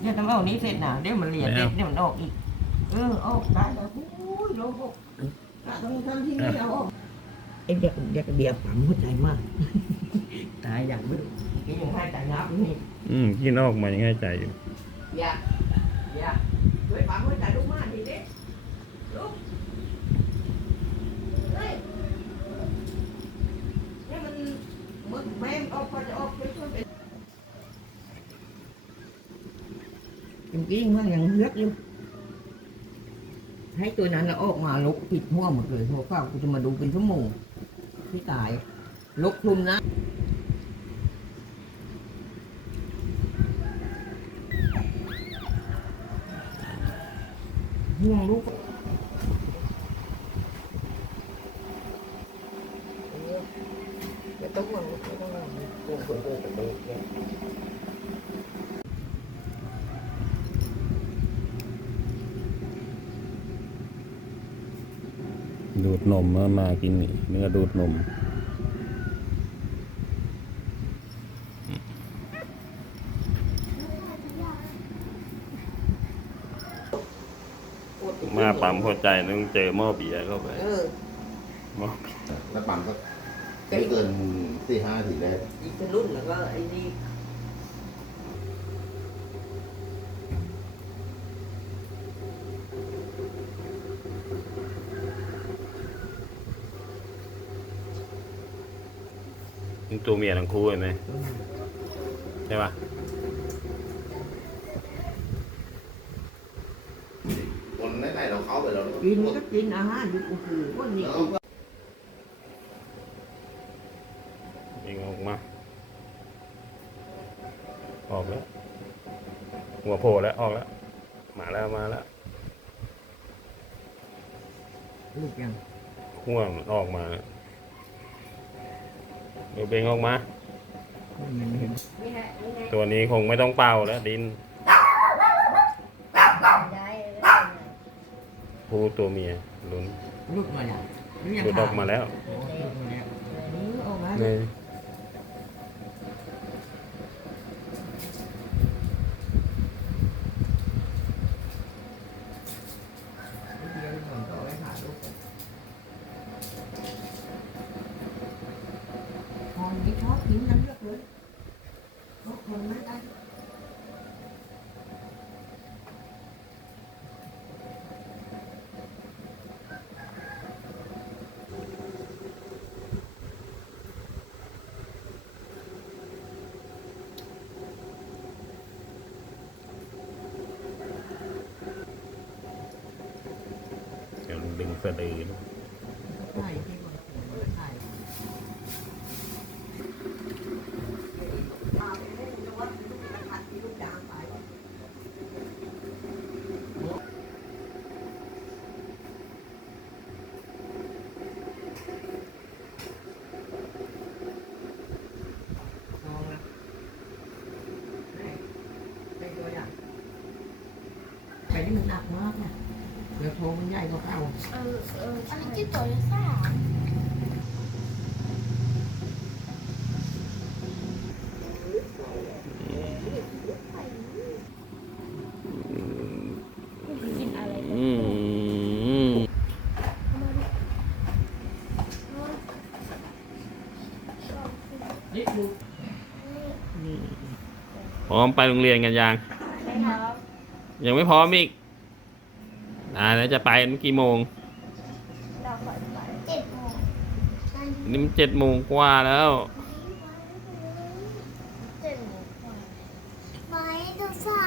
เดี๋ยวทำเอานี้เสร็จนะเดี๋ยวมันเหลียดเดี๋ยวมันออกอีก เออออกได้แล้วอุ้ยโลกกะตรงที่นทีเอาไอ้เด็งอยากเด็กเบียร์ปั๊หัวใจมาก ตายอย่างไม่รู้กินยังไงใจงับนี่อืมกินออกมายังไงใจอยู่อยากอยากด้วยปั๊มหัวใจลูกมากทีเด็ก จริงๆมันยังเลือกอยู่ให้ตัวนั้นน่ะออกมาลุกปิดหัวหมดเลยหัวเปล่ากูจะมาดูเป็นชั่วโมงที่ตายลุกคลุมนะห่วงลูกไม่ต้องห่วงลูกไม่ต้องห่วงลูกคนเดียวจะเด็กเนี่ยดูดนมมามากินนี่เนื้อดูดนม มาปั๊มหัวใจต้องเจอหม้อเบียร์เข้าไปเออหม้อแล้วปั๊มก็ไม่เกินสี่ห้าทีแรกอีกรุ่นแล้วก็ไอ้นี่ นี่ตัวเมียทั้งคู่เห็นไหมใช่ปะคนไหนๆเราเข้าไปแล้วกินก็กินอาหารอยู่โอ้โหวันนี้แล้วกูก็ยิงออกมา ออกแล้ว หัวโผล่แล้วออกแล้ว มาแล้วมาแล้วลูกยังห่วงออกมาแล้วเดี๋ยวเบงออกมามันเห็นตัวนี้คงไม่ต้องเป่าแล้วดินผู้ตัวเมียลุ้นลูกมาแล้วหรือยังหลุดออกมาแล้วโอ้ลูกมาแล้วเออออกมานี่ เดี๋ยวผมก็เอาไปหาลูกก่อน พอนี้ชอบกินน้ำเลือดเลยชอบคนไม่ได้เดี๋ยวดึงสะดือใช่ที่มันใช่มาเป็นลูกจะวัดลูกกระทัดที่ลูกจางไป ลองนะให้ให้ตัวอย่างไก่นี่ มันหนักมากเนี่ยเดี๋ยวโทรมันใหญ่กว่าเก่าเออเอออันนี้ที่โตโยต้ากินอะไรอืมนี่ดูพร้อมไปโรงเรียนกันยังไม่ครับ ยังไม่พร้อมอีก อ่าแล้วจะไปกี่โมงเราขอไปเจ็ดโมงนี่มันเจ็ดโมงกว่าแล้ว เจ็ดโมงกว่าไม่ดูสา